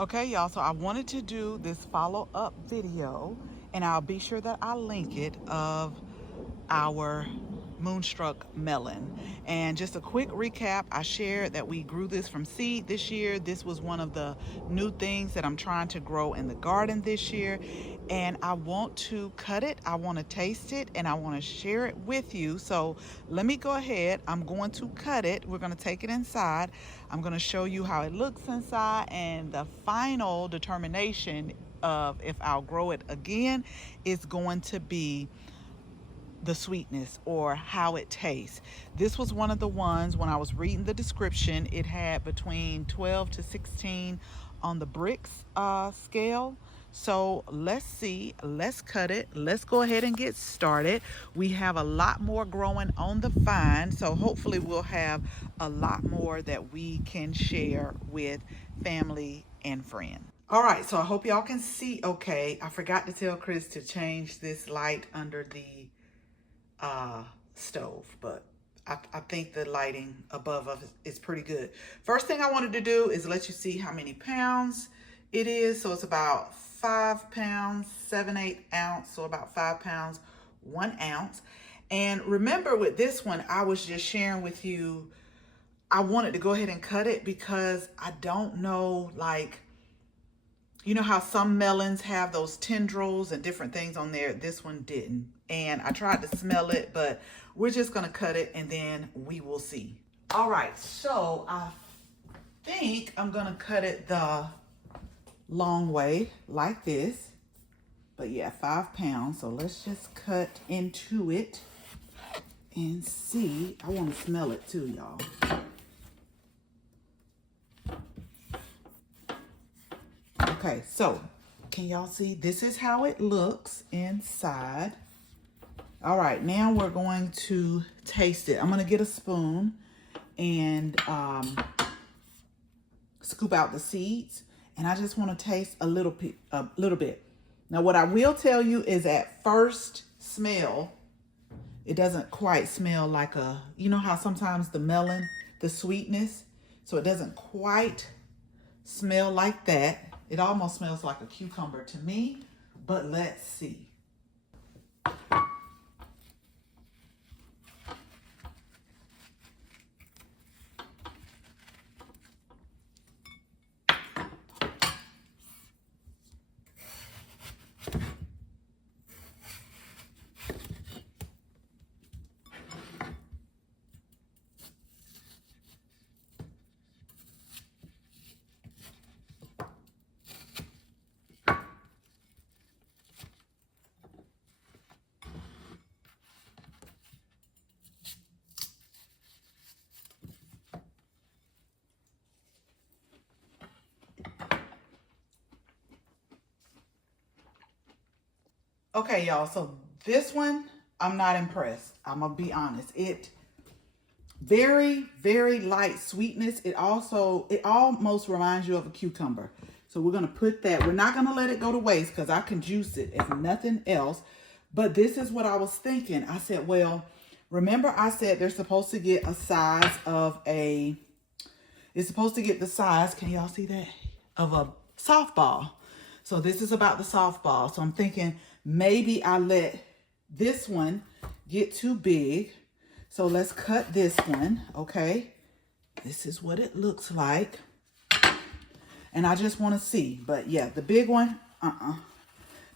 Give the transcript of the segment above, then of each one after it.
Okay, y'all, so I wanted to do this follow-up video, and I'll be sure that I link it, of our moonstruck melon. And just a quick recap, I shared that we grew this from seed this year. This was one of the new things that I'm trying to grow in the garden this year, and I want to cut it, I want to taste it, and I want to share it with you. So let me go ahead. I'm going to cut it. We're going to take it inside. I'm going to show you how it looks inside, and the final determination of if I'll grow it again is going to be the sweetness or how it tastes. This was one of the ones, when I was reading the description, it had between 12 to 16 on the bricks scale. So let's see, let's cut it, let's go ahead and get started. We have a lot more growing on the vine, so hopefully we'll have a lot more that we can share with family and friends. All right, so I hope y'all can see okay. I forgot to tell Chris to change this light under the stove, but I think the lighting above us is pretty good. First thing I wanted to do is let you see how many pounds it is. So it's about 5 pounds, 7/8 ounce, so about 5 pounds, 1 ounce. And remember with this one, I was just sharing with you, I wanted to go ahead and cut it because I don't know, like, you know how some melons have those tendrils and different things on there? This one didn't. And I tried to smell it, but we're just going to cut it and then we will see. All right, so I think I'm going to cut it the long way like this. But yeah, 5 pounds. So let's just cut into it and see. I want to smell it too, y'all. Okay, so can y'all see? This is how it looks inside. All right, now we're going to taste it. I'm going to get a spoon and scoop out the seeds. And I just want to taste a little bit. Now, what I will tell you is at first smell, it doesn't quite smell like a, you know how sometimes the melon, the sweetness, so it doesn't quite smell like that. It almost smells like a cucumber to me, but let's see. Okay, y'all, so this one, I'm not impressed. I'm gonna be honest. It very, very light sweetness. It almost reminds you of a cucumber. So we're gonna put that. We're not gonna let it go to waste because I can juice it if nothing else. But this is what I was thinking. I said, well, remember I said they're supposed to get a size of it's supposed to get the size, can y'all see that? Of a softball. So this is about the softball. So I'm thinking maybe I let this one get too big. So let's cut this one, okay? This is what it looks like. And I just want to see. But yeah, the big one,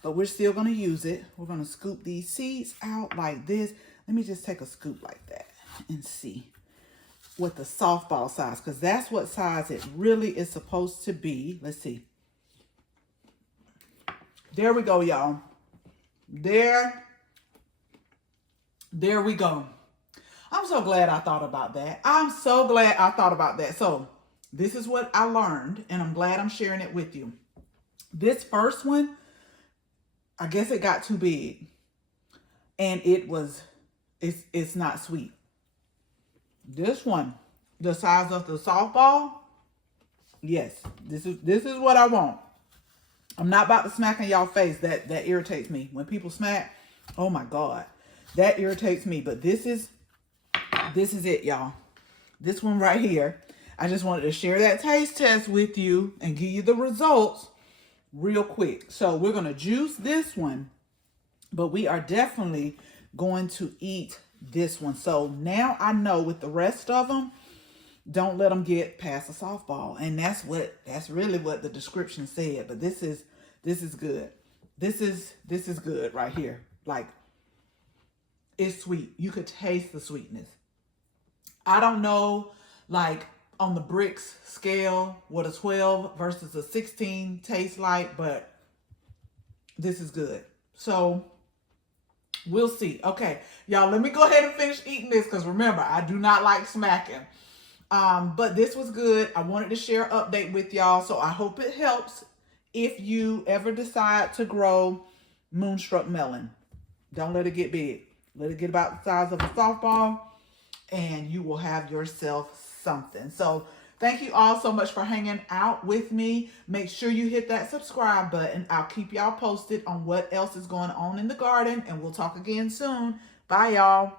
But we're still going to use it. We're going to scoop these seeds out like this. Let me just take a scoop like that and see what the softball size, because that's what size it really is supposed to be. Let's see. There we go, y'all. There we go. I'm so glad I thought about that. I'm so glad I thought about that. So this is what I learned, and I'm glad I'm sharing it with you. This first one, I guess it got too big, and it's not sweet. This one, the size of the softball, yes, this is what I want. I'm not about to smack in y'all face. That irritates me. When people smack, oh my God, that irritates me. But this is it, y'all. This one right here. I just wanted to share that taste test with you and give you the results real quick. So we're going to juice this one, but we are definitely going to eat this one. So now I know with the rest of them, don't let them get past the softball. And that's really what the description said. But this is good. This is good right here. Like, it's sweet. You could taste the sweetness. I don't know, like, on the bricks scale what a 12 versus a 16 tastes like, but this is good. So we'll see. Okay, y'all, let me go ahead and finish eating this, because remember, I do not like smacking. But this was good. I wanted to share an update with y'all, so I hope it helps if you ever decide to grow Moonstruck melon. Don't let it get big. Let it get about the size of a softball, and you will have yourself something. So thank you all so much for hanging out with me. Make sure you hit that subscribe button. I'll keep y'all posted on what else is going on in the garden, and we'll talk again soon. Bye, y'all.